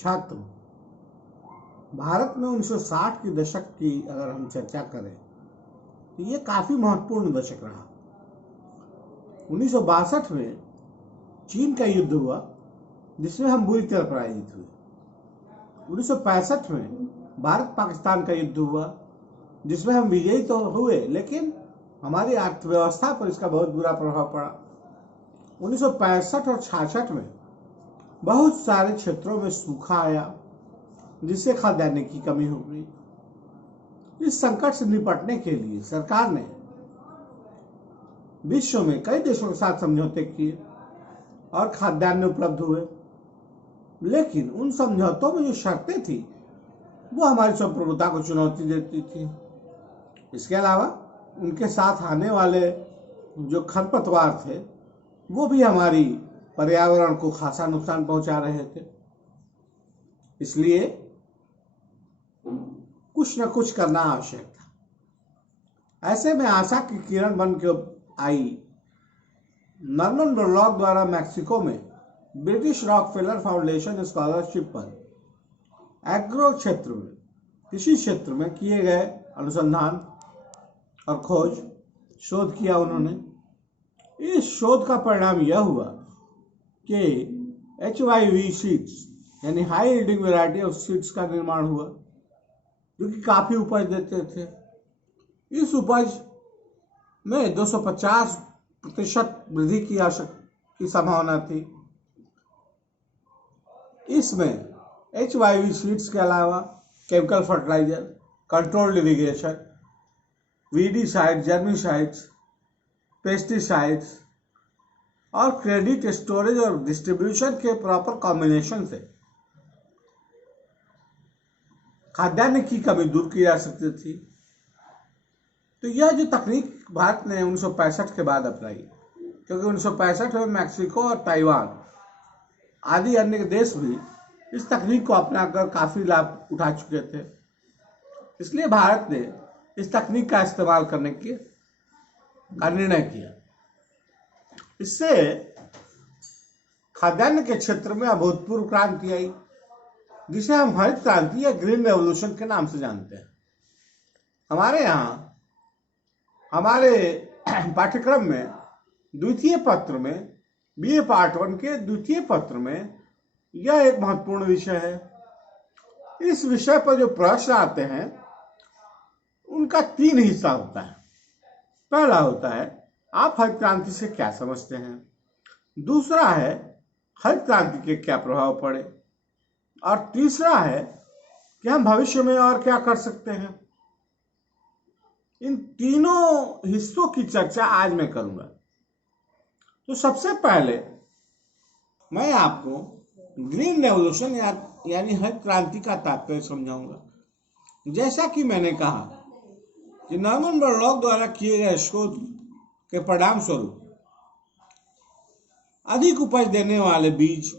छात्र, भारत में 1960 के दशक की अगर हम चर्चा करें तो ये काफी महत्वपूर्ण दशक रहा। 1962 में चीन का युद्ध हुआ जिसमें हम बुरी तरह पराजित हुए। 1965 में भारत पाकिस्तान का युद्ध हुआ जिसमें हम विजयी तो हुए लेकिन हमारी अर्थव्यवस्था पर इसका बहुत बुरा प्रभाव पड़ा। 1965 और 66 में बहुत सारे क्षेत्रों में सूखा आया जिससे खाद्यान्न की कमी हो गई। इस संकट से निपटने के लिए सरकार ने विश्व में कई देशों के साथ समझौते किए और खाद्यान्न उपलब्ध हुए, लेकिन उन समझौतों में जो शर्तें थी वो हमारी संप्रभुता को चुनौती देती थी। इसके अलावा उनके साथ आने वाले जो खरपतवार थे वो भी हमारी पर्यावरण को खासा नुकसान पहुंचा रहे थे। इसलिए कुछ न कुछ करना आवश्यक था। ऐसे में आशा की किरण बन के आई नॉर्मन बोरलॉग द्वारा मैक्सिको में ब्रिटिश रॉकफेलर फाउंडेशन स्कॉलरशिप पर एग्रो क्षेत्र में, कृषि क्षेत्र में किए गए अनुसंधान और खोज शोध किया उन्होंने। इस शोध का परिणाम यह हुआ कि HYV सीड्स यानी high yielding variety of seeds का निर्माण हुआ जो कि काफी उपज देते थे। इस उपज में 250% वृद्धि की संभावना थी। इसमें HYV सीड्स के अलावा chemical fertiliser, controlled irrigation, weedicide, germicides, pesticides और क्रेडिट स्टोरेज और डिस्ट्रीब्यूशन के प्रॉपर कॉम्बिनेशन से खाद्यान्न की कमी दूर की जा सकती थी। तो यह जो तकनीक भारत ने 1965 के बाद अपनाई, क्योंकि 1965 में मैक्सिको और ताइवान आदि अन्य देश भी इस तकनीक को अपनाकर काफी लाभ उठा चुके थे, इसलिए भारत ने इस तकनीक का इस्तेमाल करने का निर्णय किया। इससे खाद्यान्न के क्षेत्र में अभूतपूर्व क्रांति आई जिसे हम हरित क्रांति या ग्रीन रेवोल्यूशन के नाम से जानते हैं। हमारे यहाँ हमारे पाठ्यक्रम में द्वितीय पत्र में BA पार्ट 1 के द्वितीय पत्र में यह एक महत्वपूर्ण विषय है। इस विषय पर जो प्रश्न आते हैं उनका 3 हिस्सा होता है। पहला होता है आप हरित क्रांति से क्या समझते हैं, दूसरा है हरित क्रांति के क्या प्रभाव पड़े, और तीसरा है कि हम भविष्य में और क्या कर सकते हैं। इन तीनों हिस्सों की चर्चा आज मैं करूंगा। तो सबसे पहले मैं आपको ग्रीन रेवोल्यूशन यानी हरित क्रांति का तात्पर्य समझाऊंगा। जैसा कि मैंने कहा कि नॉर्मन बोरलॉग द्वारा किए गए शोध के परिणाम स्वरूप अधिक उपज देने वाले बीज,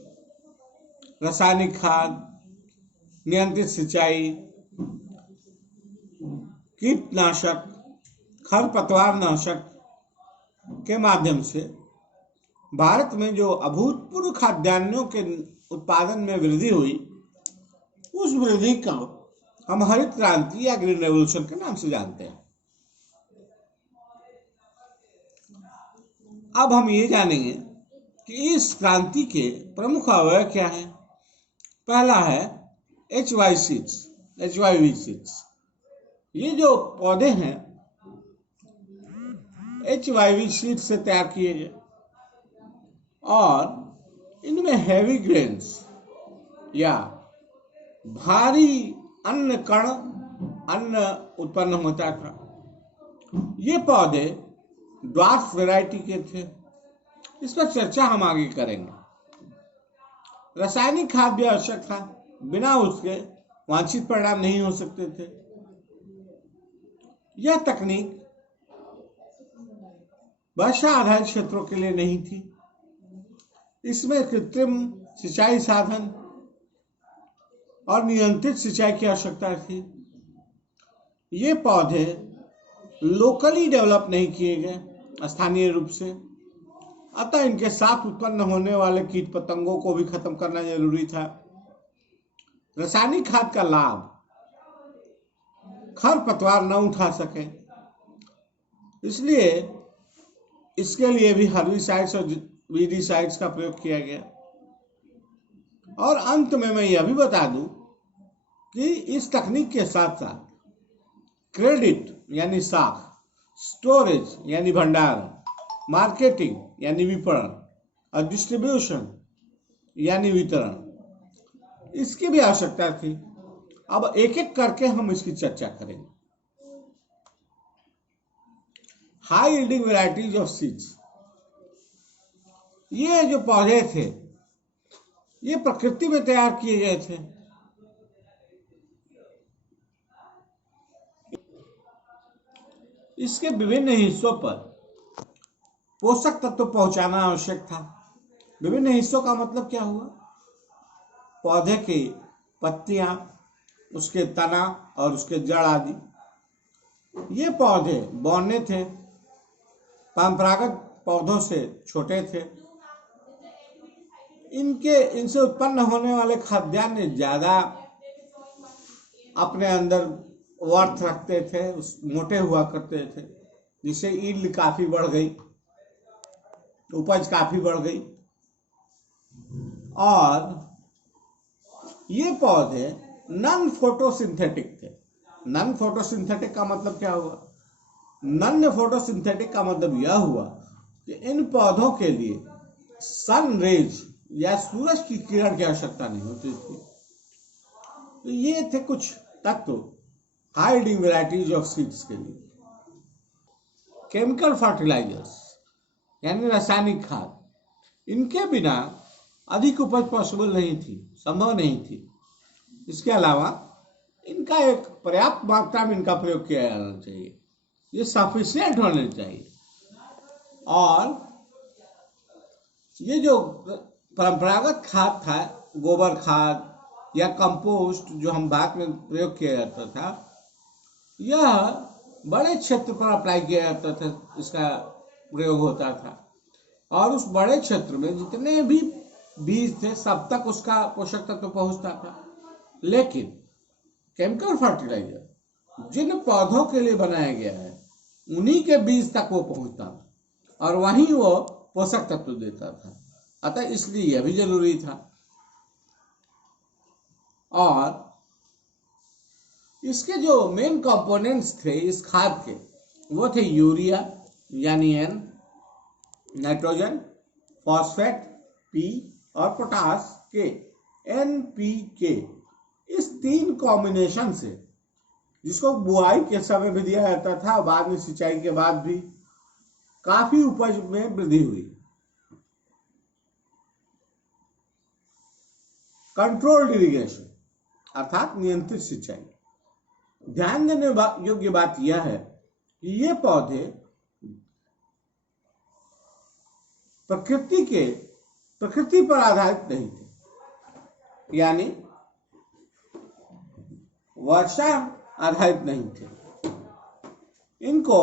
रासायनिक खाद, नियंत्रित सिंचाई, कीटनाशक, खरपतवार नाशक के माध्यम से भारत में जो अभूतपूर्व खाद्यान्नों के उत्पादन में वृद्धि हुई, उस वृद्धि का हम हरित क्रांति या ग्रीन रेवोल्यूशन के नाम से जानते हैं। अब हम ये जानेंगे कि इस क्रांति के प्रमुख अवयव क्या हैं। पहला है HYV सीड्स। ये जो पौधे हैं HYV सीड्स से तैयार किए गए और इनमें हैवी ग्रेन्स या भारी अन्न उत्पन्न होता था। ये पौधे ड्वार्फ वैरायटी के थे। इस पर चर्चा हम आगे करेंगे। रासायनिक खाद भी आवश्यक था, बिना उसके वांछित परिणाम नहीं हो सकते थे। यह तकनीक वर्षा आधारित क्षेत्रों के लिए नहीं थी। इसमें कृत्रिम सिंचाई साधन और नियंत्रित सिंचाई की आवश्यकता थी। ये पौधे लोकली डेवलप नहीं किए गए स्थानीय रूप से, अतः इनके साथ उत्पन्न होने वाले कीट पतंगों को भी खत्म करना जरूरी था। रासायनिक खाद का लाभ खरपतवार न उठा सके, इसलिए इसके लिए भी हर्बिसाइड्स और वीडिसाइड्स का प्रयोग किया गया। और अंत में मैं यह भी बता दूं कि इस तकनीक के साथ साथ क्रेडिट यानी साख, स्टोरेज यानी भंडारण, मार्केटिंग यानी विपणन और डिस्ट्रीब्यूशन यानी वितरण, इसकी भी आवश्यकता थी। अब एक एक करके हम इसकी चर्चा करेंगे। High yielding varieties of seeds, ये जो पौधे थे ये प्रकृति में तैयार किए गए थे। इसके विभिन्न हिस्सों पर पोषक तत्व पहुंचाना आवश्यक था। विभिन्न हिस्सों का मतलब क्या हुआ? पौधे की पत्तियां, उसके तना और उसके जड़ आदि। ये पौधे बौने थे, परंपरागत पौधों से छोटे थे। इनसे उत्पन्न होने वाले खाद्यान्न ज्यादा अपने अंदर वर्थ रखते थे, मोटे हुआ करते थे, जिससे ईल्ड काफी बढ़ गई, उपज काफी बढ़ गई। और ये पौधे नॉन फोटोसिंथेटिक थे। नॉन फोटोसिंथेटिक का मतलब क्या हुआ? नॉन फोटोसिंथेटिक का मतलब यह हुआ कि इन पौधों के लिए सन रेज या सूरज की किरण की आवश्यकता नहीं होती थी। तो ये थे कुछ तत्व high yielding varieties of seeds के लिए। केमिकल फर्टिलाइजर्स यानी रासायनिक खाद, इनके बिना अधिक उपज पॉसिबल नहीं थी, संभव नहीं थी। इसके अलावा इनका एक पर्याप्त मात्रा में इनका प्रयोग किया जाना चाहिए, ये सफिशिएंट होने चाहिए। और ये जो परंपरागत खाद था, गोबर खाद या कंपोस्ट जो हम बाद में प्रयोग किया जाता था, यह बड़े क्षेत्र पर अप्लाई किया जाता था, इसका प्रयोग होता था। और उस बड़े क्षेत्र में जितने भी बीज थे सब तक उसका पोषक तत्व पहुंचता था। लेकिन केमिकल फर्टिलाइजर जिन पौधों के लिए बनाया गया है उन्हीं के बीज तक वो पहुंचता था और वहीं वो पोषक तत्व देता था। अतः इसलिए यह भी जरूरी था। और इसके जो मेन कंपोनेंट्स थे इस खाद के, वो थे यूरिया यानी N, नाइट्रोजन, फॉस्फेट P और पोटास K, NPK। इस तीन कॉम्बिनेशन से, जिसको बुआई के समय भी दिया जाता था, बाद में सिंचाई के बाद भी काफी उपज में वृद्धि हुई। कंट्रोल्ड इरिगेशन अर्थात नियंत्रित सिंचाई। ध्यान देने योग्य बात यह है कि ये पौधे प्रकृति पर आधारित नहीं थे, यानी वर्षा आधारित नहीं थे। इनको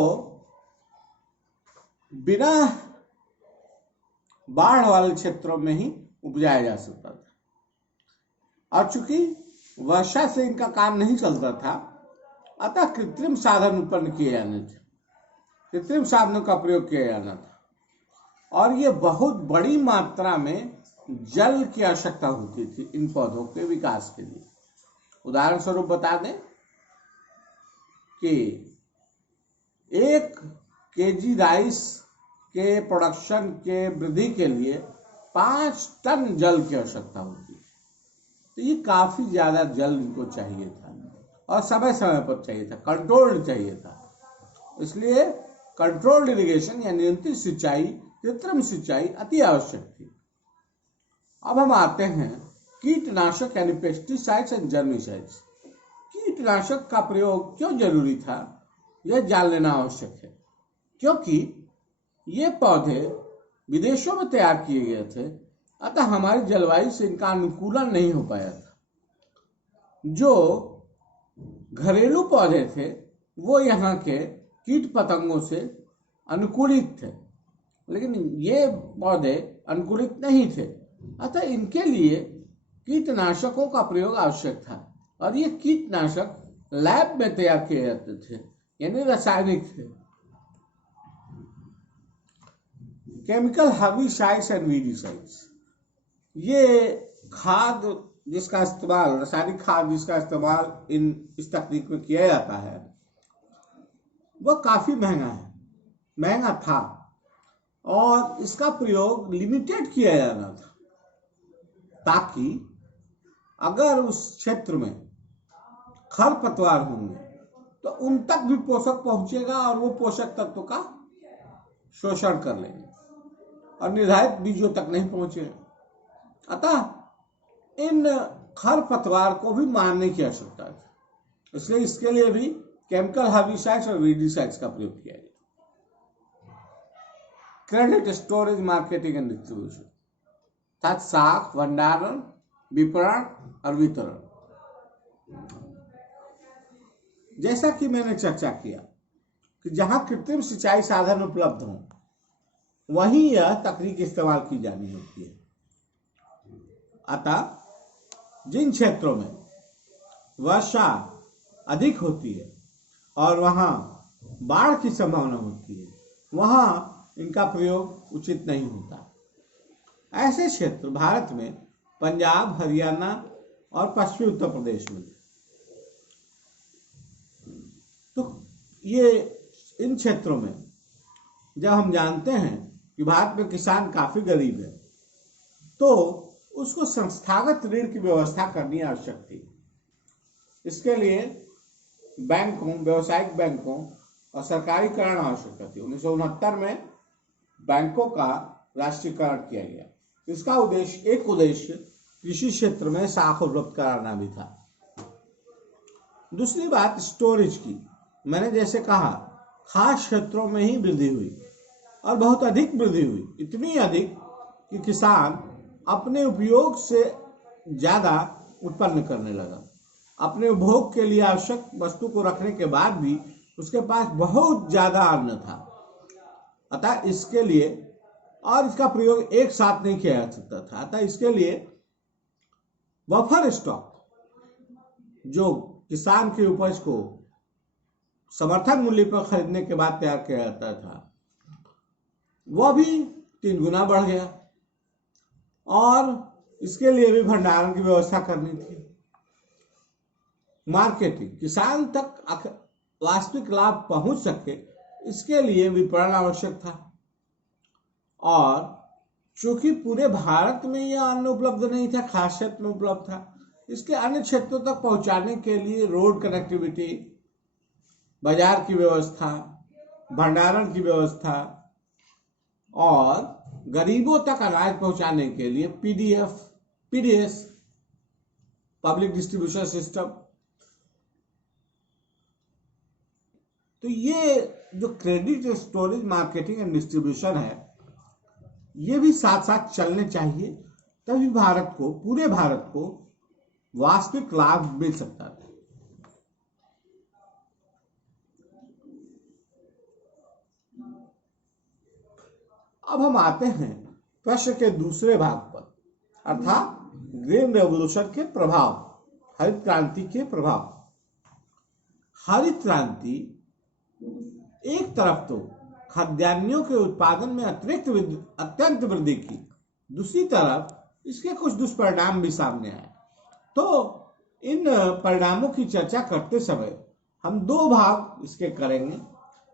बिना बाढ़ वाले क्षेत्रों में ही उपजाया जा सकता था। और चूंकि वर्षा से इनका काम नहीं चलता था, अतः कृत्रिम साधन उत्पन्न किए जाने थे, कृत्रिम साधनों का प्रयोग किया जाना था। और ये बहुत बड़ी मात्रा में जल की आवश्यकता होती थी इन पौधों के विकास के लिए। उदाहरण स्वरूप बता दें कि 1 केजी राइस के प्रोडक्शन के वृद्धि के लिए 5 टन जल की आवश्यकता होती है। तो ये काफी ज्यादा जल इनको चाहिए था और समय समय पर चाहिए था, कंट्रोल्ड चाहिए था। इसलिए कंट्रोल्ड इरिगेशन या नियंत्रित सिंचाई, कृत्रिम सिंचाई अति आवश्यक थी। अब हम आते हैं कीटनाशक यानी पेस्टिसाइड्स एंड जर्मिसाइड्स। कीटनाशक का प्रयोग क्यों जरूरी था, यह जान लेना आवश्यक है, क्योंकि ये पौधे विदेशों में तैयार किए गए थे, अतः हमारी जलवायु से इनका अनुकूलन नहीं हो पाया था। जो घरेलू पौधे थे वो यहाँ के कीट पतंगों से अनुकूलित थे, लेकिन ये पौधे अनुकूलित नहीं थे। अतः इनके लिए कीटनाशकों का प्रयोग आवश्यक था और ये कीटनाशक लैब में तैयार किए जाते थे, यानी रासायनिक थे। केमिकल हर्बिसाइड्स एंड वीडिसाइड्स, ये खाद जिसका इस्तेमाल, रासायनिक खाद जिसका इस्तेमाल इस तकनीक में किया जाता है, वह काफी महंगा था और इसका प्रयोग लिमिटेड किया जाना था, ताकि अगर उस क्षेत्र में खरपतवार होंगे तो उन तक भी पोषक पहुंचेगा और वो पोषक तत्व का शोषण कर लेंगे और निर्धारित बीजों तक नहीं पहुंचेगा। अतः इन खरपतवार को भी मारने की आवश्यकता है, इसलिए इसके लिए भी केमिकल हर्बिसाइड्स और वीडिसाइड्स का प्रयोग किया गया। Credit, storage, marketing and distribution, अर्थात साख, भंडारण, विपणन और वितरण। जैसा कि मैंने चर्चा किया कि जहां कृत्रिम सिंचाई साधन उपलब्ध हों वहीं यह तकनीक इस्तेमाल की जानी होती है। अतः जिन क्षेत्रों में वर्षा अधिक होती है और वहां बाढ़ की संभावना होती है, वहां इनका प्रयोग उचित नहीं होता। ऐसे क्षेत्र भारत में पंजाब, हरियाणा और पश्चिमी उत्तर प्रदेश में। तो ये इन क्षेत्रों में जब हम जानते हैं कि भारत में किसान काफी गरीब है, तो उसको संस्थागत ऋण की व्यवस्था करनी आवश्यक थी। इसके लिए बैंकों, व्यावसायिक बैंकों और सरकारीकरण आवश्यक थी। 1969 में बैंकों का राष्ट्रीयकरण किया गया। इसका एक उद्देश्य कृषि क्षेत्र में साख उपलब्ध कराना भी था। दूसरी बात स्टोरेज की, मैंने जैसे कहा खास क्षेत्रों में ही वृद्धि हुई और बहुत अधिक वृद्धि हुई, इतनी अधिक कि किसान अपने उपयोग से ज्यादा उत्पन्न करने लगा। अपने उपभोग के लिए आवश्यक वस्तु को रखने के बाद भी उसके पास बहुत ज्यादा अन्न था। अतः इसके लिए, और इसका प्रयोग एक साथ नहीं किया जा सकता था, अतः इसके लिए बफर स्टॉक, जो किसान की उपज को समर्थन मूल्य पर खरीदने के बाद तैयार किया जाता था, वह भी 3 गुना बढ़ गया और इसके लिए भी भंडारण की व्यवस्था करनी थी। मार्केटिंग, किसान तक वास्तविक लाभ पहुंच सके, इसके लिए विपणन आवश्यक था। और चूंकि पूरे भारत में यह अन्न उपलब्ध नहीं था, खास क्षेत्र में उपलब्ध था, इसके अन्य क्षेत्रों तक पहुंचाने के लिए रोड कनेक्टिविटी, बाजार की व्यवस्था, भंडारण की व्यवस्था और गरीबों तक अनाज पहुंचाने के लिए पीडीएस, पब्लिक डिस्ट्रीब्यूशन सिस्टम। तो ये जो credit, storage, marketing and distribution है, ये भी साथ साथ चलने चाहिए, तभी भारत को, पूरे भारत को वास्तविक लाभ मिल सकता है। अब हम आते हैं प्रश्न के दूसरे भाग पर, अर्थात ग्रीन रेवोल्यूशन के प्रभाव, हरित क्रांति के प्रभाव। हरित क्रांति एक तरफ तो खाद्यान्नों के उत्पादन में अत्यंत वृद्धि की, दूसरी तरफ इसके कुछ दुष्परिणाम भी सामने आए। तो इन परिणामों की चर्चा करते समय हम 2 भाग इसके करेंगे।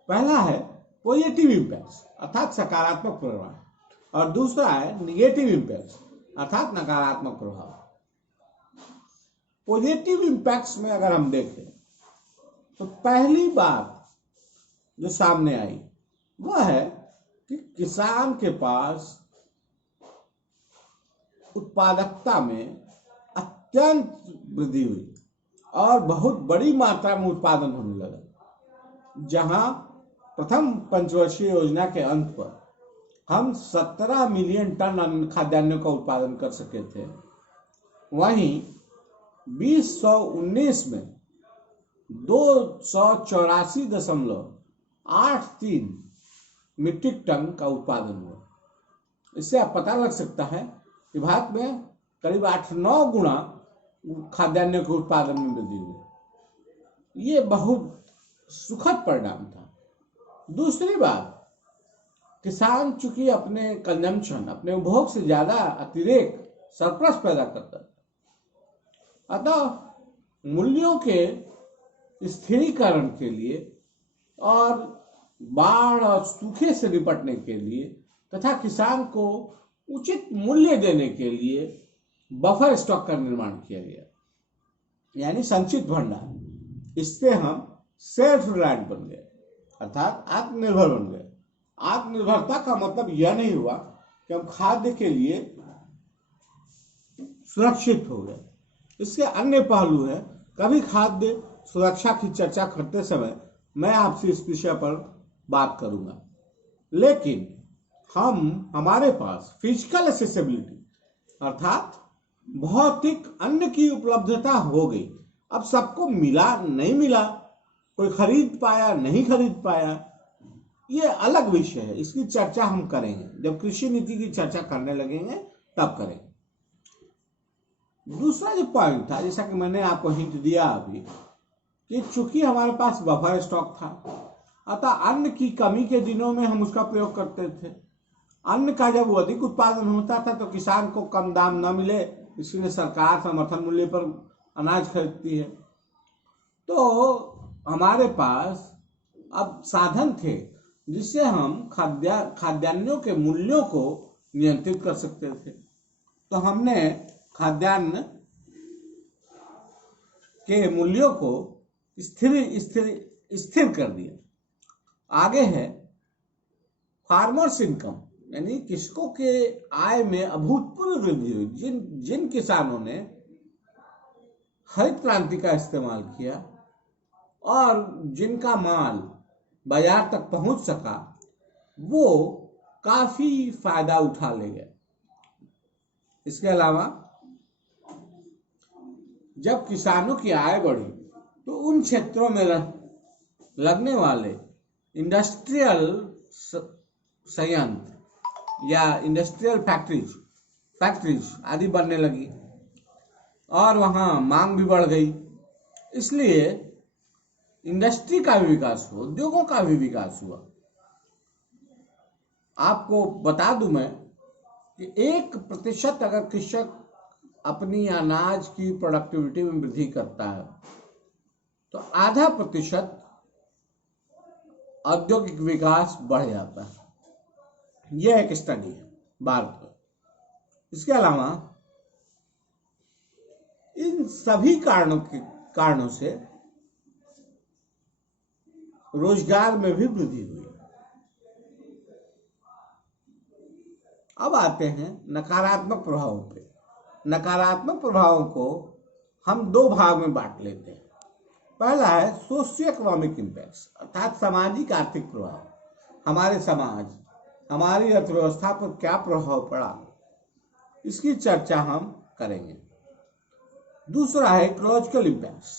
पहला है पॉजिटिव इम्पैक्ट्स, अर्थात सकारात्मक प्रभाव, और दूसरा है निगेटिव इम्पैक्ट्स, अर्थात नकारात्मक प्रभाव। पॉजिटिव इम्पैक्ट्स में अगर हम देखें तो पहली बात जो सामने आई वह है कि किसान के पास उत्पादकता में अत्यंत वृद्धि हुई और बहुत बड़ी मात्रा में उत्पादन होने लगा। जहां प्रथम पंचवर्षीय योजना के अंत पर हम 17 मिलियन टन खाद्यान्नों का उत्पादन कर सके थे, वहीं 2019 में 284.83 मीट्रिक टन का उत्पादन हुआ। इससे आप पता लग सकता है कि भारत में करीब 8-9 गुना खाद्यान्न के उत्पादन में वृद्धि हुई। ये बहुत सुखद परिणाम था। दूसरी बात, किसान चूंकि अपने कंजम्पशन, अपने उपभोग से ज्यादा अतिरेक सरप्लस पैदा करता है, अतः मूल्यों के स्थिरीकरण के लिए और बाढ़ और सूखे से निपटने के लिए तथा किसान को उचित मूल्य देने के लिए बफर स्टॉक का निर्माण किया गया, यानी संचित भंडार। इससे हम सेल्फ रिलायंट बन गए, अर्थात आत्मनिर्भर बन गए। आत्मनिर्भरता का मतलब यह नहीं हुआ कि हम खाद्य के लिए सुरक्षित हो गए। इसके अन्य पहलू है। कभी खाद्य सुरक्षा की चर्चा करते समय मैं आपसे इस विषय पर बात करूंगा, लेकिन हमारे पास फिजिकल एक्सेसिबिलिटी अर्थात भौतिक अन्न की उपलब्धता हो गई। अब सबको मिला नहीं मिला, कोई खरीद पाया नहीं खरीद पाया, ये अलग विषय है। इसकी चर्चा हम करेंगे जब कृषि नीति की चर्चा करने लगेंगे, तब करेंगे। दूसरा जो पॉइंट था, जैसा कि मैंने आपको हिंट दिया अभी, कि चूंकि हमारे पास बफर स्टॉक था, अतः अन्न की कमी के दिनों में हम उसका प्रयोग करते थे। अन्न का जब अधिक उत्पादन होता था तो किसान को कम दाम न मिले, इसलिए सरकार समर्थन मूल्य पर अनाज खरीदती है। तो हमारे पास अब साधन थे जिससे हम खाद्यान्नों के मूल्यों को नियंत्रित कर सकते थे। तो हमने खाद्यान्न के मूल्यों को स्थिर कर दिया। आगे है फार्मर्स इनकम, यानी कृषकों के आय में अभूतपूर्व वृद्धि हुई। जिन किसानों ने हरित क्रांति का इस्तेमाल किया और जिनका माल बाजार तक पहुंच सका, वो काफी फायदा उठा ले गए। इसके अलावा जब किसानों की आय बढ़ी तो उन क्षेत्रों में लगने वाले इंडस्ट्रियल संयंत्र या इंडस्ट्रियल फैक्ट्रीज आदि बनने लगी और वहां मांग भी बढ़ गई। इसलिए इंडस्ट्री का भी विकास हुआ, उद्योगों का भी विकास हुआ। आपको बता दूं मैं कि 1% अगर कृषक अपनी अनाज की प्रोडक्टिविटी में वृद्धि करता है तो 0.5% औद्योगिक विकास बढ़ जाता है। यह एक स्टडी है भारत में। इसके अलावा इन सभी कारणों से रोजगार में भी वृद्धि हुई। अब आते हैं नकारात्मक प्रभावों पे। नकारात्मक प्रभावों को हम 2 भाग में बांट लेते हैं। पहला है सोशियो इकोनॉमिक इम्पैक्ट्स, अर्थात सामाजिक आर्थिक प्रभाव। हमारे समाज, हमारी अर्थव्यवस्था पर क्या प्रभाव पड़ा, इसकी चर्चा हम करेंगे। दूसरा है इकोलॉजिकल इम्पैक्ट्स,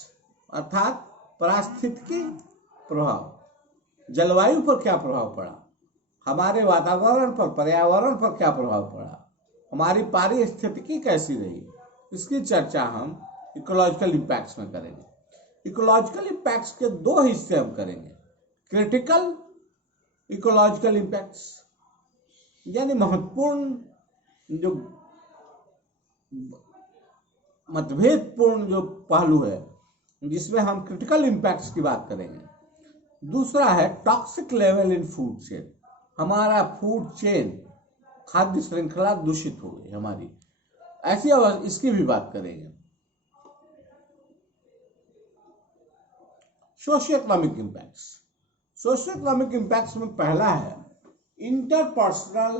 अर्थात पारिस्थितिकी प्रभाव। जलवायु पर क्या प्रभाव पड़ा, हमारे वातावरण पर, पर्यावरण पर क्या प्रभाव पड़ा, हमारी पारिस्थितिकी कैसी रही, इसकी चर्चा हम इकोलॉजिकल इम्पैक्ट्स में करेंगे। इकोलॉजिकल इम्पैक्ट्स के 2 हिस्से हम करेंगे। क्रिटिकल इकोलॉजिकल इम्पैक्ट्स, यानी महत्वपूर्ण जो मतभेदपूर्ण जो पहलू है, जिसमें हम क्रिटिकल इम्पैक्ट्स की बात करेंगे। दूसरा है toxic level in food chain, हमारा फूड चेन, खाद्य श्रृंखला दूषित हो गई हमारी, ऐसी अवस्था, इसकी भी बात करेंगे। Socio economic impacts. Socio economic impacts में पहला है इंटरपर्सनल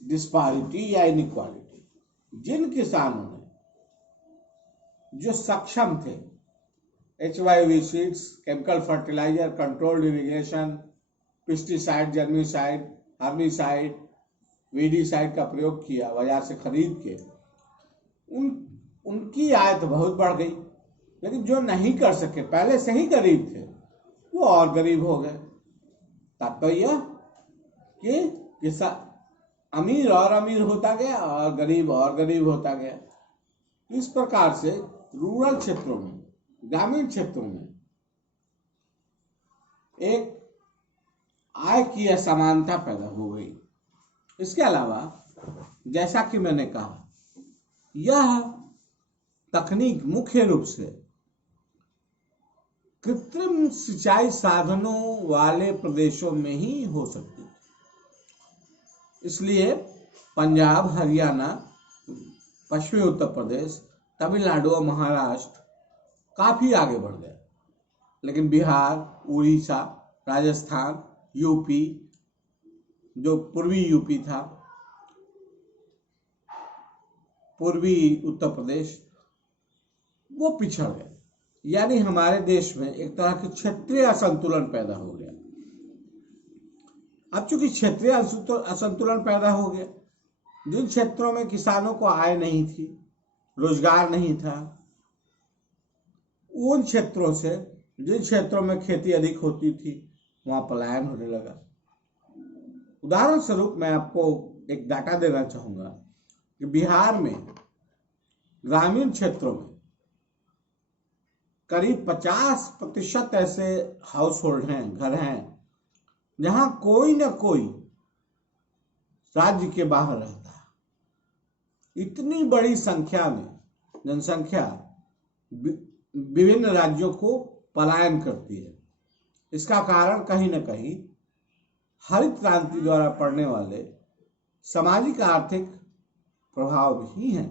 डिस्पैरिटी या इनइक्वालिटी। जिन किसानों ने जो सक्षम थे, HYV seeds, chemical fertiliser, controlled irrigation, pesticide, germicide, herbicide, weedicide का प्रयोग किया बाजार से खरीद के, उनकी आय तो बहुत बढ़ गई। लेकिन जो नहीं कर सके, पहले से ही गरीब थे, वो और गरीब हो गए। तात्पर्य कि अमीर और अमीर होता गया और गरीब होता गया। इस प्रकार से रूरल क्षेत्रों में, ग्रामीण क्षेत्रों में एक आय की असमानता पैदा हो गई। इसके अलावा जैसा कि मैंने कहा, यह तकनीक मुख्य रूप से कृत्रिम सिंचाई साधनों वाले प्रदेशों में ही हो सकती है। इसलिए पंजाब, हरियाणा, पश्चिमी उत्तर प्रदेश, तमिलनाडु और महाराष्ट्र काफी आगे बढ़ गए, लेकिन बिहार, उड़ीसा, राजस्थान, यूपी, जो पूर्वी यूपी था, पूर्वी उत्तर प्रदेश, वो पिछड़ गए। यानी हमारे देश में एक तरह की क्षेत्रीय असंतुलन पैदा हो गया। अब चूंकि क्षेत्रीय असंतुलन पैदा हो गया, जिन क्षेत्रों में किसानों को आय नहीं थी, रोजगार नहीं था, उन क्षेत्रों से जिन क्षेत्रों में खेती अधिक होती थी, वहां पलायन होने लगा। उदाहरण स्वरूप मैं आपको एक डाटा देना चाहूंगा कि बिहार में ग्रामीण क्षेत्रों में करीब 50% ऐसे हाउस होल्ड हैं, घर हैं, जहां कोई ना कोई राज्य के बाहर रहता है। इतनी बड़ी संख्या में जनसंख्या विभिन्न राज्यों को पलायन करती है। इसका कारण कहीं ना कहीं हरित क्रांति द्वारा पड़ने वाले सामाजिक आर्थिक प्रभाव ही हैं।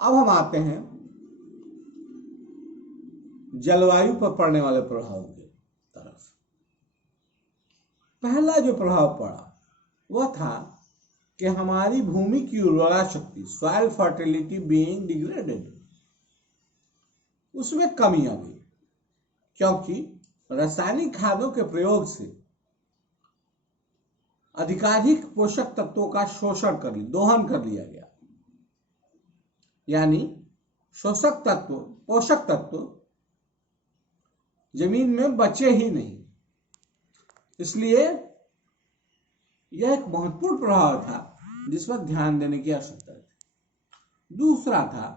अब हम आते हैं जलवायु पर पड़ने वाले प्रभाव की तरफ। पहला जो प्रभाव पड़ा वह था कि हमारी भूमि की उर्वरा शक्ति, सॉइल फर्टिलिटी बीइंग डिग्रेडेड, उसमें कमी आ गई, क्योंकि रासायनिक खादों के प्रयोग से अधिकाधिक पोषक तत्वों का दोहन कर लिया गया। यानी पोषक तत्व जमीन में बचे ही नहीं। इसलिए यह एक महत्वपूर्ण प्रभाव था जिस पर ध्यान देने की आवश्यकता थी। दूसरा था,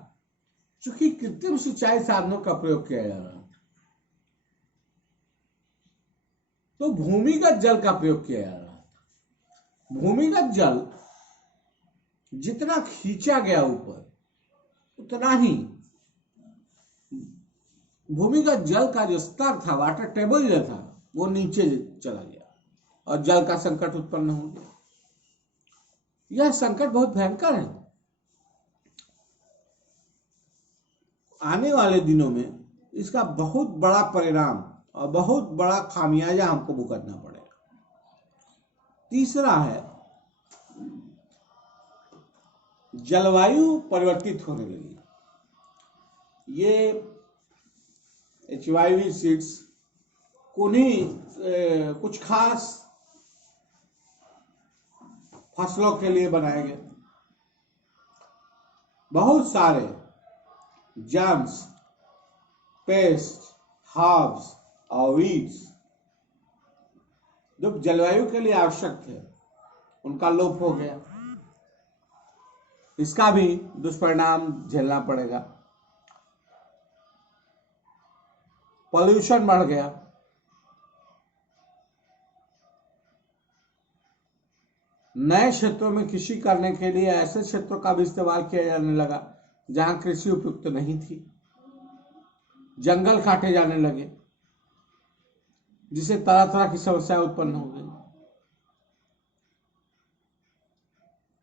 चूंकि कृत्रिम सिंचाई साधनों का प्रयोग किया जा रहा था, तो भूमिगत जल का प्रयोग किया जा रहा था। भूमिगत जल जितना खींचा गया ऊपर, उतना ही भूमिगत जल का जो स्तर था, वाटर टेबल जो था, वो नीचे चला गया और जल का संकट उत्पन्न हो गया। यह संकट बहुत भयंकर है। आने वाले दिनों में इसका बहुत बड़ा परिणाम और बहुत बड़ा खामियाजा हमको भुगतना पड़ेगा। तीसरा है, जलवायु परिवर्तित होने लगी। ये HYV सीड्स कुछ खास फसलों के लिए बनाए गए। बहुत सारे जर्म्स, पेस्ट, हर्ब्स और वीड्स जो जलवायु के लिए आवश्यक थे, उनका लोप हो गया। इसका भी दुष्परिणाम झेलना पड़ेगा। पॉल्यूशन बढ़ गया। नए क्षेत्रों में कृषि करने के लिए ऐसे क्षेत्रों का भी इस्तेमाल किया जाने लगा जहां कृषि उपयुक्त नहीं थी। जंगल काटे जाने लगे, जिससे तरह तरह की समस्याएं उत्पन्न हो गई।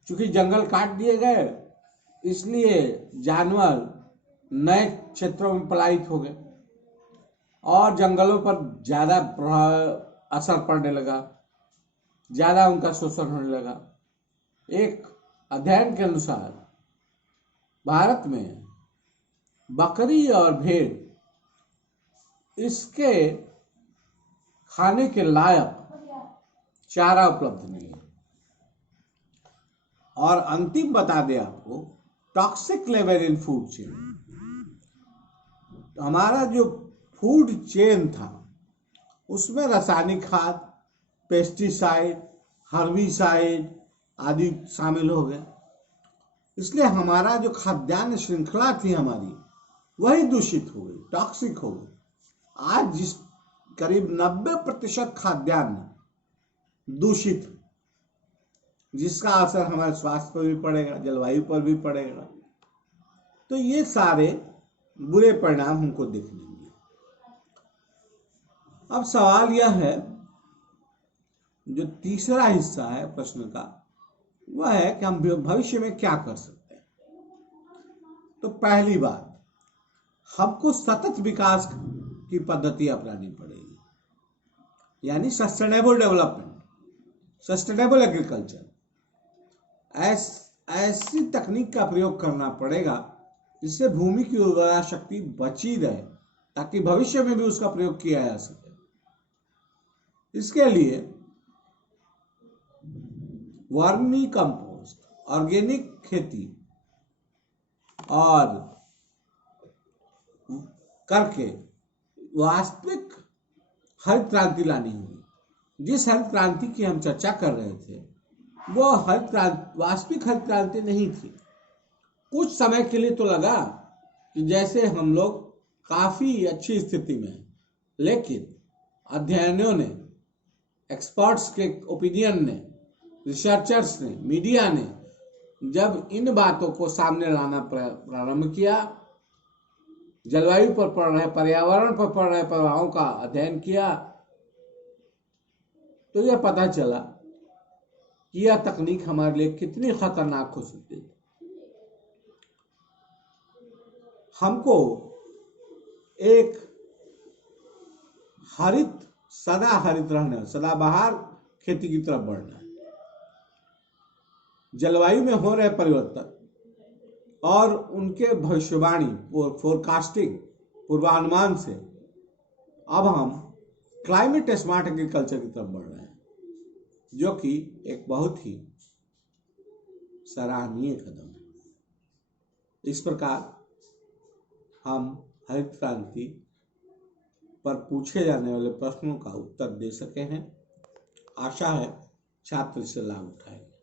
चूंकि जंगल काट दिए गए, इसलिए जानवर नए क्षेत्रों में पलायित हो गए और जंगलों पर ज्यादा असर पड़ने लगा, ज्यादा उनका शोषण होने लगा। एक अध्ययन के अनुसार भारत में बकरी और भेड़ इसके खाने के लायक चारा उपलब्ध नहीं है। और अंतिम बता दें आपको, toxic level in food chain. हमारा जो फूड चेन था, उसमें रासायनिक खाद, पेस्टिसाइड, हर्बिसाइड आदि शामिल हो गए। इसलिए हमारा जो खाद्यान्न श्रृंखला थी हमारी, वही दूषित हो गई, टॉक्सिक हो गई। आज जिस करीब 90% खाद्यान्न दूषित, जिसका असर हमारे स्वास्थ्य पर भी पड़ेगा, जलवायु पर भी पड़ेगा। तो ये सारे बुरे परिणाम हमको देखने मिले। अब सवाल यह है, जो तीसरा हिस्सा है प्रश्न का, वह है कि हम भविष्य में क्या कर सकते हैं। तो पहली बात, हमको सतत विकास की पद्धति अपनानी पड़ेगी, यानी सस्टेनेबल डेवलपमेंट, सस्टेनेबल एग्रीकल्चर। ऐसी तकनीक का प्रयोग करना पड़ेगा जिससे भूमि की उर्वरा शक्ति बची रहे, ताकि भविष्य में भी उसका प्रयोग किया जा सके। इसके लिए वर्मी कंपोस्ट, ऑर्गेनिक खेती और करके वास्तविक हरित क्रांति लानी होगी। जिस हरित क्रांति की हम चर्चा कर रहे थे, वो वास्तविक हरित क्रांति नहीं थी। कुछ समय के लिए तो लगा कि जैसे हम लोग काफी अच्छी स्थिति में हैं, लेकिन अध्ययनों ने, एक्सपर्ट्स के ओपिनियन ने, रिसर्चर्स ने, मीडिया ने जब इन बातों को सामने लाना प्रारंभ किया, जलवायु पर पड़ रहे, पर्यावरण पर पड़ रहे प्रभावों का अध्ययन किया, तो यह पता चला कि यह तकनीक हमारे लिए कितनी खतरनाक हो सकती है। हमको एक सदा हरित रहने, सदाबहार खेती की तरफ बढ़ना है। जलवायु में हो रहे परिवर्तन और उनके भविष्यवाणी, फोरकास्टिंग, पूर्वानुमान से अब हम क्लाइमेट स्मार्ट एग्रीकल्चर की तरफ बढ़ रहे हैं, जो कि एक बहुत ही सराहनीय कदम है। इस प्रकार हम हरित क्रांति पर पूछे जाने वाले प्रश्नों का उत्तर दे सके हैं। आशा है छात्र इससे लाभ उठाएंगे।